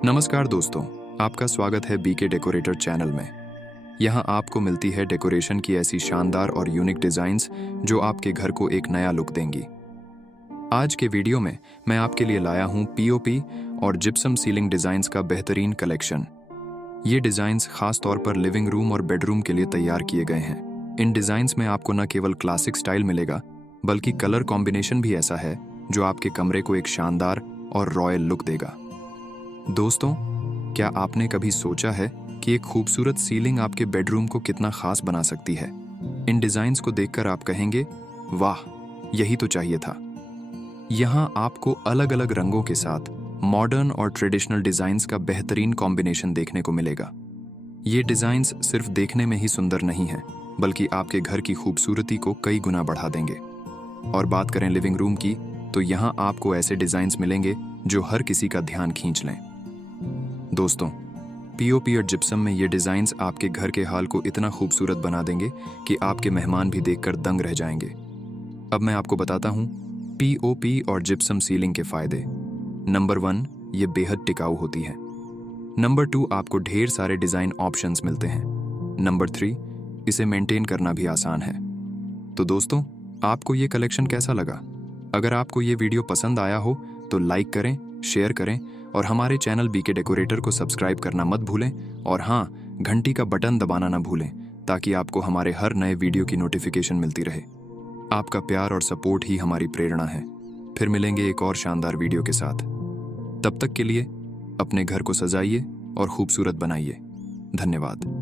नमस्कार दोस्तों, आपका स्वागत है बीके डेकोरेटर चैनल में। यहाँ आपको मिलती है डेकोरेशन की ऐसी शानदार और यूनिक डिज़ाइंस जो आपके घर को एक नया लुक देंगी। आज के वीडियो में मैं आपके लिए लाया हूँ पीओपी और जिप्सम सीलिंग डिज़ाइंस का बेहतरीन कलेक्शन। ये डिज़ाइंस खास तौर पर लिविंग रूम और बेडरूम के लिए तैयार किए गए हैं। इन डिज़ाइंस में आपको न केवल क्लासिक स्टाइल मिलेगा, बल्कि कलर कॉम्बिनेशन भी ऐसा है जो आपके कमरे को एक शानदार और रॉयल लुक देगा। दोस्तों, क्या आपने कभी सोचा है कि एक खूबसूरत सीलिंग आपके बेडरूम को कितना खास बना सकती है? इन डिजाइन्स को देखकर आप कहेंगे, वाह, यही तो चाहिए था। यहाँ आपको अलग अलग रंगों के साथ मॉडर्न और ट्रेडिशनल डिजाइन्स का बेहतरीन कॉम्बिनेशन देखने को मिलेगा। ये डिजाइन्स सिर्फ देखने में ही सुंदर नहीं हैं, बल्कि आपके घर की खूबसूरती को कई गुना बढ़ा देंगे। और बात करें लिविंग रूम की, तो यहाँ आपको ऐसे डिजाइन्स मिलेंगे जो हर किसी का ध्यान खींच लें। दोस्तों, पीओपी और जिप्सम में ये डिज़ाइंस आपके घर के हाल को इतना खूबसूरत बना देंगे कि आपके मेहमान भी देखकर दंग रह जाएंगे। अब मैं आपको बताता हूँ पीओपी और जिप्सम सीलिंग के फायदे। नंबर 1, ये बेहद टिकाऊ होती है। नंबर 2, आपको ढेर सारे डिज़ाइन ऑप्शंस मिलते हैं। नंबर 3, इसे मेंटेन करना भी आसान है। तो दोस्तों, आपको ये कलेक्शन कैसा लगा? अगर आपको ये वीडियो पसंद आया हो तो लाइक करें, शेयर करें और हमारे चैनल बीके डेकोरेटर को सब्सक्राइब करना मत भूलें। और हाँ, घंटी का बटन दबाना ना भूलें, ताकि आपको हमारे हर नए वीडियो की नोटिफिकेशन मिलती रहे। आपका प्यार और सपोर्ट ही हमारी प्रेरणा है। फिर मिलेंगे एक और शानदार वीडियो के साथ। तब तक के लिए अपने घर को सजाइए और खूबसूरत बनाइए। धन्यवाद।